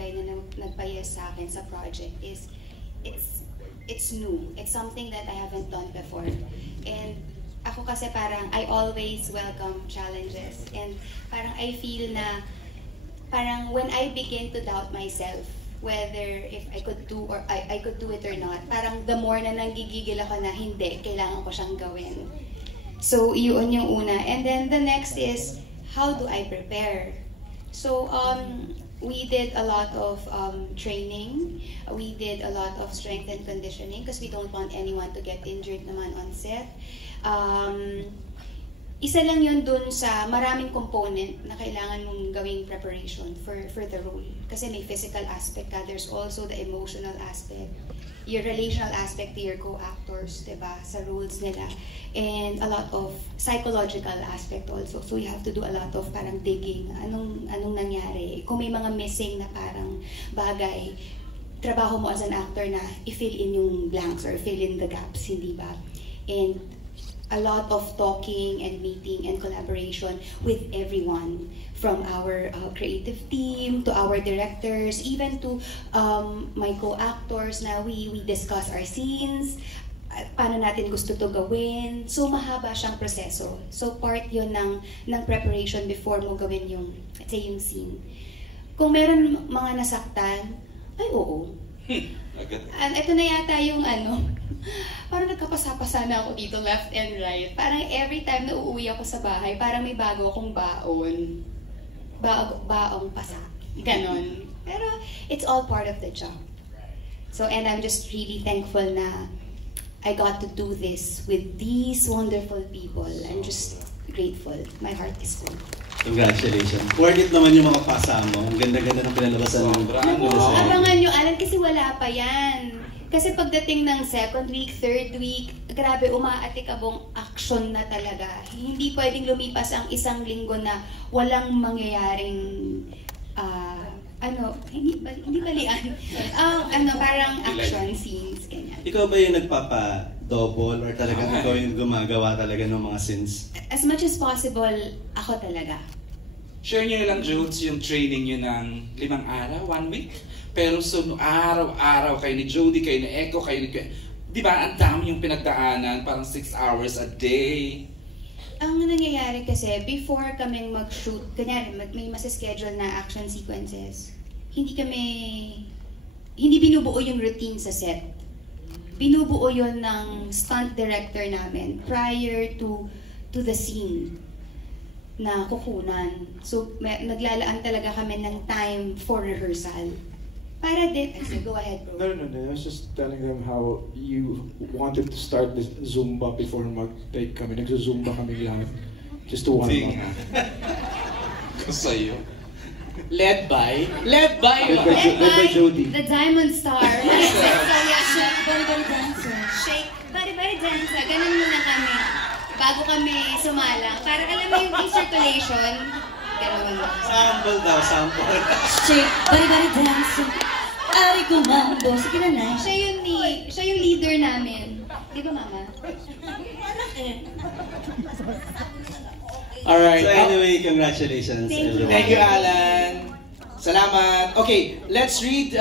bagay na nagpa-yes sa akin sa project is it's new. It's something that I haven't done before. And ako kasi parang I always welcome challenges. And parang I feel na parang when I begin to doubt myself, whether if I could do or I could do it or not, parang the more na nanggigigil ako na hindi, kailangan ko siyang gawin. So, yun yung una. And then the next is, how do I prepare? So, we did a lot of training. We did a lot of strength and conditioning because we don't want anyone to get injured naman on set. Isa lang yun dun sa maraming component na kailangan mong gawing preparation for the role. Kasi may physical aspect ka, there's also the emotional aspect, your relational aspect to your co-actors, diba, sa roles nila. And a lot of psychological aspect also. So you have to do a lot of parang digging, anong nangyari. Kung may mga missing na parang bagay, trabaho mo as an actor na i-fill in yung blanks or fill in the gaps, hindi ba? And a lot of talking and meeting and collaboration with everyone, from our creative team to our directors, even to my co-actors na we discuss our scenes, paano natin gusto to gawin. So mahaba siyang proseso. So part yun ng preparation before mo gawin yung, let's say, yung scene. Kung meron mga nasaktan, ay oo. And ito na yata yung parang nagkapasa-pasa na ako dito left and right. Parang every time na uuwi ako sa bahay, parang may bago akong baon. Baong pasa. Ganon. Pero it's all part of the job. So, and I'm just really thankful na I got to do this with these wonderful people. I'm just grateful. My heart is full. Congratulations. Worth it naman yung mga pasa mo. Ang ganda-ganda ng pinalabasan mo. Abangan nyo, Alan, kasi wala pa yan. Kasi pagdating ng second week, third week, grabe, umaatikabong action na talaga. Hindi pwedeng lumipas ang isang linggo na walang mangyayaring, hindi balian. Parang action scenes, ganyan. Ikaw ba yung nagpapa-double or talagang ikaw yung gumagawa talaga ng mga scenes? As much as possible, ako talaga. Share nyo na lang, Jones, yung training nyo ng 5 araw, 1 week. Pero so, araw-araw kayo ni Jody, kayo ni Echo, kayo ni... Di ba, ang dami yung pinagdaanan, parang 6 hours a day. Ang nangyayari kasi, before kaming mag-shoot, kanyari, may masa-schedule na action sequences, hindi binubuo yung routine sa set. Binubuo yun ng stunt director namin prior to the scene na kukunan. So, naglalaan talaga kami ng time for rehearsal. Para din, go ahead, bro. No. I was just telling them how you wanted to start this Zumba before mag-take kami. Nagzo-Zumba kami lahat. Just to warm up. Sa'yo. Led by Jody. The Diamond Star. Shake, body dancer. Shake, body dancer. Ganun muna kami. Bago kami sumalang. Para alam mo yung circulation. Ganun. Sample daw, sample. Shake, body dancer. Ari kumando. Sige na na. Siya yung leader namin. Di ba, Mama? Alright. So anyway, congratulations. Thank you, Alan. Salamat. Okay, let's read,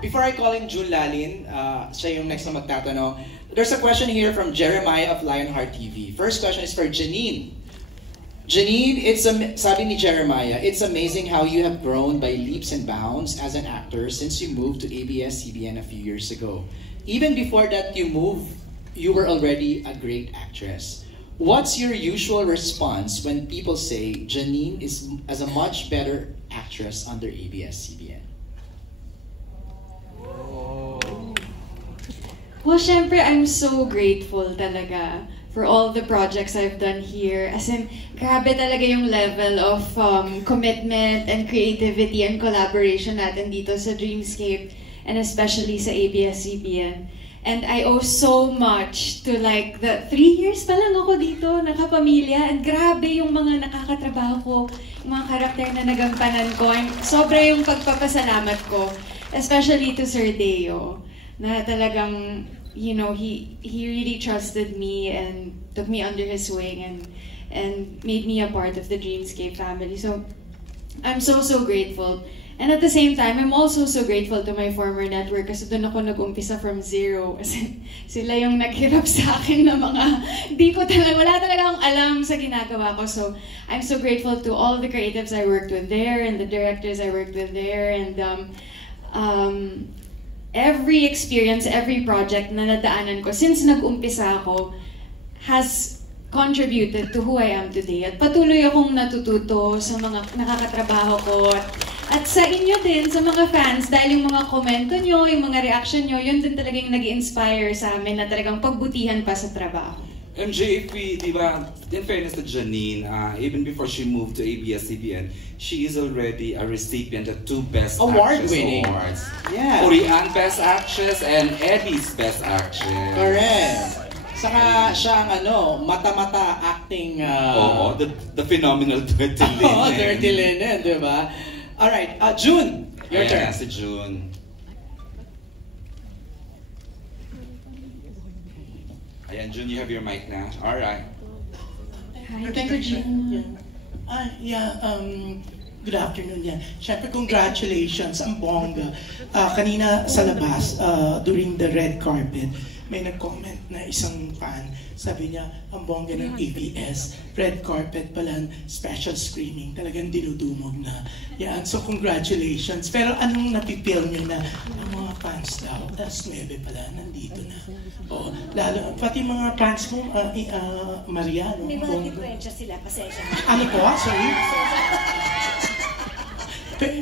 before I call in June Lalin, siya yung next na magtatanong. There's a question here from Jeremiah of Lionheart TV. First question is for Janine. Janine, sabi ni Jeremiah, it's amazing how you have grown by leaps and bounds as an actor since you moved to ABS-CBN a few years ago. Even before that you moved, you were already a great actress. What's your usual response when people say Janine is a much better actress under ABS-CBN? Well, syempre, I'm so grateful talaga for all the projects I've done here. As in, grabe talaga yung level of commitment and creativity and collaboration natin dito sa Dreamscape and especially sa ABS-CBN. And I owe so much to like the 3 years pa lang ako dito, nakapamilya. And grabe yung mga nakakatrabaho ko, yung mga karakter na nagampanan ko. And sobra yung pagpapasalamat ko, especially to Sir Deo, na talagang, you know, he really trusted me and took me under his wing and made me a part of the Dreamscape family. So I'm so grateful. And at the same time, I'm also so grateful to my former network kasi doon ako nag-umpisa from zero. Kasi sila yung naghirap sa akin na mga, wala talaga akong alam sa ginagawa ko. So, I'm so grateful to all the creatives I worked with there and the directors I worked with there. And every experience, every project na nadaanan ko since nag-umpisa ako has contributed to who I am today. At patuloy akong natututo sa mga nakakatrabaho ko. At sa inyo din, sa mga fans, dahil yung mga komento nyo, yung mga reaction nyo, yun din talaga yung nag-inspire sa amin na talagang pagbutihan pa sa trabaho. MJ, di ba, in fairness to Janine, even before she moved to ABS-CBN, she is already a recipient of 2 Best Actress awards. Yeah. Korean Best Actress and Eddie's Best Actress. Correct. Saka siya ang mata-mata acting... Oo, the phenomenal Dirty Linen. Oo, Dirty Linen, di ba? Alright, June, your turn. Si June. Ayan, June, you have your mic na. Alright. Hi, Tito June. Good afternoon yan. Siyempre, congratulations, ang bongga. Kanina sa labas, during the red carpet, may nag-comment na isang fan, sabi niya, ang bongga ng ABS, red carpet pala, special screening, talagang dinudumog na. Yan, so congratulations. Pero anong napipil niyo na ang mga fans daw, that's 9 pala, nandito na. O, lalo, pati mga fans mo, Maria, no? May mga diferensya sila, pasensya na. Ano po? Sorry?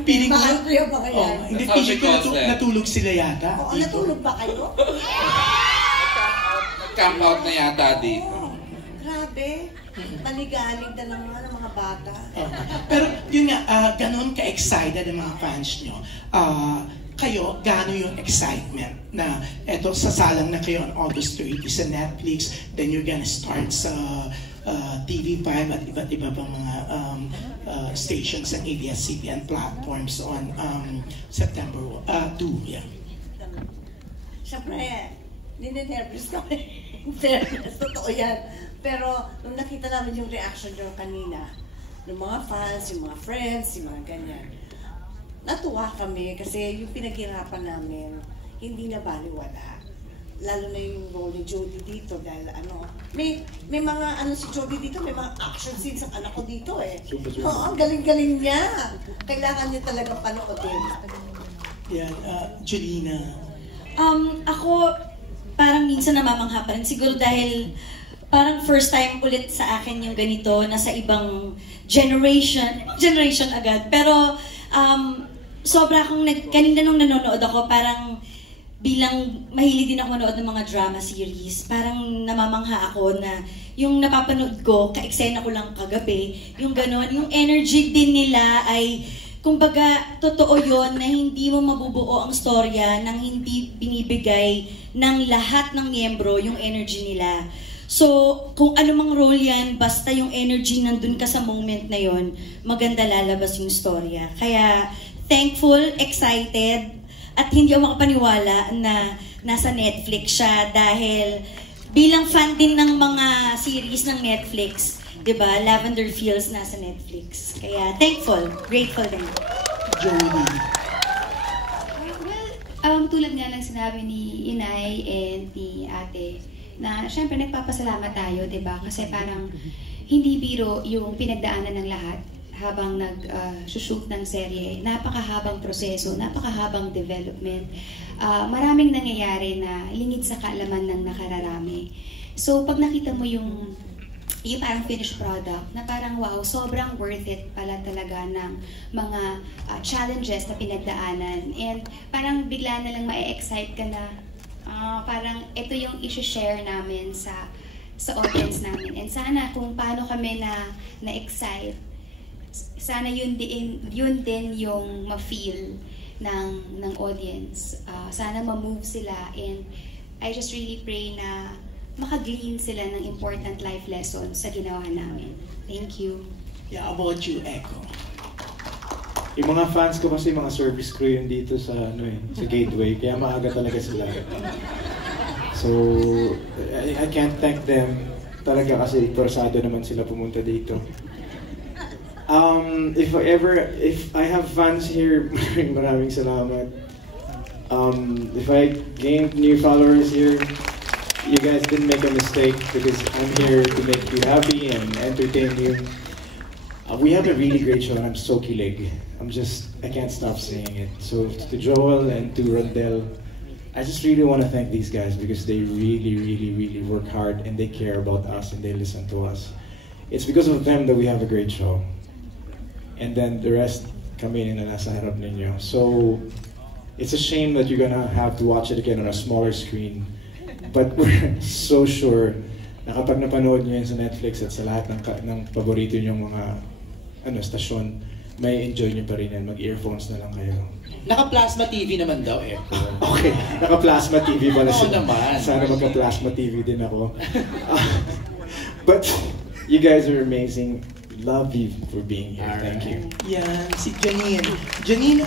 Piling ko Bakit kuya ba kaya? hindi, piling ko natulog sila yata. Oo, natulog ba kayo? Camp out na yata dito. Grabe. Panigaling na lang ng mga bata. Pero yun nga, ganun ka-excited ang mga fans nyo. Kayo, gano'n yung excitement na eto, sasalang na kayo on August 30 sa Netflix, then you're gonna start sa TV5 at iba't iba pang mga stations and ABS-CBN platforms on September 2. Yeah. Siyempre, nininervous kami. Fairness, totoo yan. Pero nung nakita namin yung reaction nyo kanina, ng mga fans, yung mga friends, yung mga ganyan, natuwa kami kasi yung pinaghirapan namin, hindi na baliwala. Lalo na yung role ni Jody dito dahil may mga si Jody dito, may mga action scenes ang anak ko dito eh. Oo, ang galing-galing niya. Kailangan niya talaga panoodin. Yan, Julina. Ako, parang minsan namamangha pa rin. Siguro dahil parang first time ulit sa akin yung ganito, nasa ibang generation agad. Pero sobra akong, kanina nung nanonood ako, parang bilang mahilig din ako manood ng mga drama series, parang namamangha ako na yung napapanood ko, ka-eksena ko lang kagabi, yung gano'n, yung energy din nila ay, kumbaga, totoo yon na hindi mo mabubuo ang storya nang hindi binibigay ng lahat ng miyembro yung energy nila. So, kung anumang role yan, basta yung energy nandun ka sa moment na yon, maganda lalabas yung storya. Kaya, thankful, excited, at hindi ako makapaniwala na nasa Netflix siya dahil bilang fan din ng mga series ng Netflix, diba? Lavender Fields nasa Netflix. Kaya thankful, grateful din. Jody. Well, tulad nga lang sinabi ni Inay and ni Ate, na syempre nagpapasalamat tayo, diba? Kasi parang hindi biro yung pinagdaanan ng lahat habang nag-shoot ng serye. Napakahabang proseso, napakahabang development. Maraming nangyayari na lingid sa kaalaman ng nakararami. So, pag nakita mo yung parang finished product, na parang wow, sobrang worth it pala talaga ng mga challenges na pinagdaanan. And parang bigla na lang ma-excite ka na parang ito yung isi-share namin sa audience namin. And sana kung paano kami na-excite, sana yun din yung ma-feel ng audience. Sana ma-move sila, and I just really pray na maka-glean sila ng important life lessons sa ginawa namin. Thank you. Yeah, about you, Echo. Yung mga fans ko kasi mga service crew yun dito sa sa Gateway, kaya maaga talaga sila. So, I can't thank them talaga kasi persado naman sila pumunta dito. If I have fans here, maraming salamat. If I gained new followers here, you guys didn't make a mistake because I'm here to make you happy and entertain you. We have a really great show and I'm so kilig. I can't stop saying it. So to Joel and to Rondell, I just really want to thank these guys because they really, really, really work hard and they care about us and they listen to us. It's because of them that we have a great show. And then the rest kami na nasa harap ninyo. So it's a shame that you're gonna have to watch it again on a smaller screen. But we're so sure na kapag napanood nyo yun sa Netflix at sa lahat ng paborito nyong mga stasyon, may enjoy nyo pa rin yan. Mag-earphones na lang kayo. Naka-plasma TV naman daw eh. Okay, naka-plasma TV pala Oo naman. Sana magka-plasma TV din ako. But you guys are amazing. Love you for being here. Thank you. Yan, si Janine. Janine,